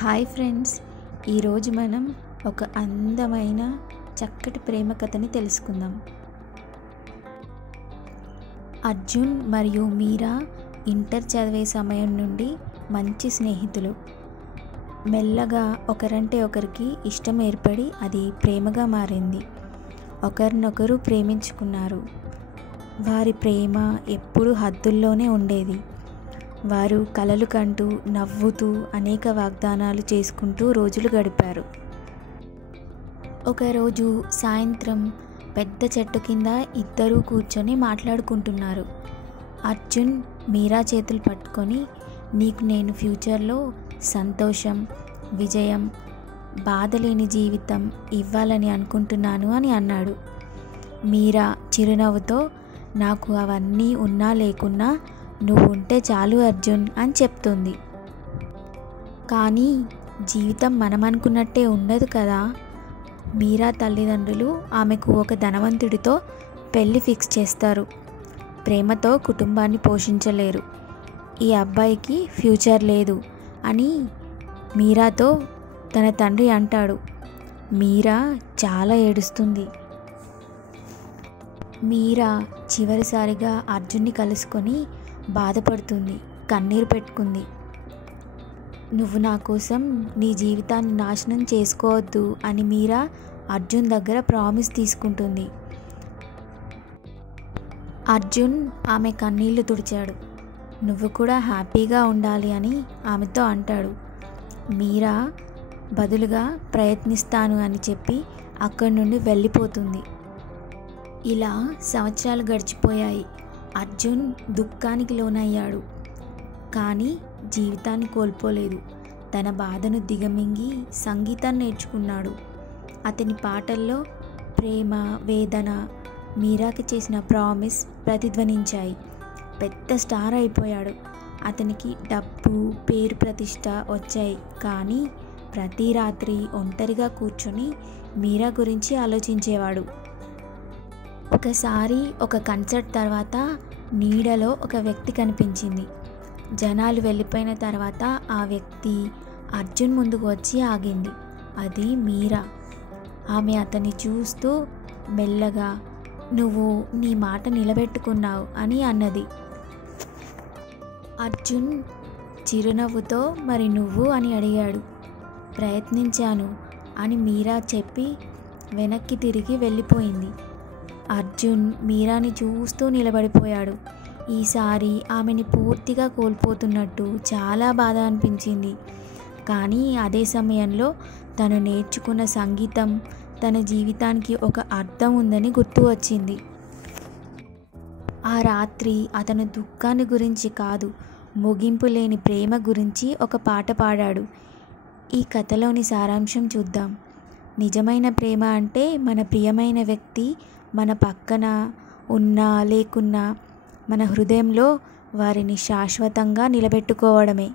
Hi friends, ఈరోజు మనం ఒక అందమైన చక్కటి ప్రేమ కథని తెలుసుకుందాం. అర్జున్ మరియు మీరా ఇంటర్ చదివే సమయం నుండి మంచి స్నేహితులు. మెల్లగా ఒకరంటే ఒకరికి ఇష్టం ఏర్పడి అది ప్రేమగా మారింది. ఒకరినొకరు ప్రేమించుకున్నారు. వారి ప్రేమ ఎప్పుడూ హద్దుల్లోనే ఉండేది. వారు కలలు కంటూ నవ్వుతూ అనేక వాగ్దానాలు చేసుకుంటూ రోజులు గడిపారు. ఒకరోజు సాయంత్రం పెద్ద చెట్టు కింద ఇద్దరూ కూర్చొని మాట్లాడుకుంటున్నారు. అర్జున్ మీరా చేతులు పట్టుకొని, నీకు నేను ఫ్యూచర్లో సంతోషం, విజయం, బాధ లేని జీవితం ఇవ్వాలని అనుకుంటున్నాను అని అన్నాడు. మీరా చిరునవ్వుతో, నాకు అవన్నీ ఉన్నా లేకున్నా నువ్వు ఉంటే చాలు అర్జున్ అని చెప్తుంది. కానీ జీవితం మనం అనుకున్నట్టే ఉండదు కదా. మీరా తల్లిదండ్రులు ఆమెకు ఒక ధనవంతుడితో పెళ్లి ఫిక్స్ చేస్తారు. ప్రేమతో కుటుంబాన్ని పోషించలేరు, ఈ అబ్బాయికి ఫ్యూచర్ లేదు అని మీరాతో తన తండ్రి అంటాడు. మీరా చాలా ఏడుస్తుంది. మీరా చివరిసారిగా అర్జున్ని కలుసుకొని బాధపడుతుంది, కన్నీరు పెట్టుకుంది. నువ్వు నా కోసం నీ జీవితాన్ని నాశనం చేసుకోవద్దు అని మీరా అర్జున్ దగ్గర ప్రామిస్ తీసుకుంటుంది. అర్జున్ ఆమె కన్నీళ్లు తుడిచాడు. నువ్వు కూడా హ్యాపీగా ఉండాలి అని ఆమెతో అంటాడు. మీరా బదులుగా ప్రయత్నిస్తాను అని చెప్పి అక్కడి నుండి వెళ్ళిపోతుంది. ఇలా సంవత్సరాలు గడిచిపోయాయి. అర్జున్ దుఃఖానికి లోనయ్యాడు, కానీ జీవితాన్ని కోల్పోలేదు. తన బాధను దిగమింగి సంగీతాన్ని నేర్చుకున్నాడు. అతని పాటల్లో ప్రేమ, వేదన, మీరాకి చేసిన ప్రామిస్ ప్రతిధ్వనించాయి. పెద్ద స్టార్ అయిపోయాడు. అతనికి డబ్బు, పేరు, ప్రతిష్ట వచ్చాయి. కానీ ప్రతి రాత్రి ఒంటరిగా కూర్చొని మీరా గురించి ఆలోచించేవాడు. ఒకసారి ఒక కన్సర్ట్ తర్వాత నీడలో ఒక వ్యక్తి కనిపించింది. జనాలు వెళ్ళిపోయిన తర్వాత ఆ వ్యక్తి అర్జున్ ముందుకు వచ్చి ఆగింది. అది మీరా. ఆమె అతన్ని చూస్తూ మెల్లగా, నువ్వు నీ మాట నిలబెట్టుకున్నావు అని అన్నది. అర్జున్ చిరునవ్వుతో, మరి నువ్వు అని అడిగాడు. ప్రయత్నించాను అని మీరా చెప్పి వెనక్కి తిరిగి వెళ్ళిపోయింది. అర్జున్ మీరాని చూస్తూ నిలబడిపోయాడు. ఈసారి ఆమెని పూర్తిగా కోల్పోతున్నట్టు చాలా బాధ అనిపించింది. కానీ అదే సమయంలో తను నేర్చుకున్న సంగీతం తన జీవితానికి ఒక అర్థం ఉందని గుర్తు వచ్చింది. ఆ రాత్రి అతను దుఃఖాన్ని గురించి కాదు, ముగింపు లేని ప్రేమ గురించి ఒక పాట పాడాడు. ఈ కథలోని సారాంశం చూద్దాం. నిజమైన ప్రేమ అంటే మన ప్రియమైన వ్యక్తి మన పక్కన ఉన్నా లేకున్నా మన హృదయంలో వారిని శాశ్వతంగా నిలబెట్టుకోవడమే.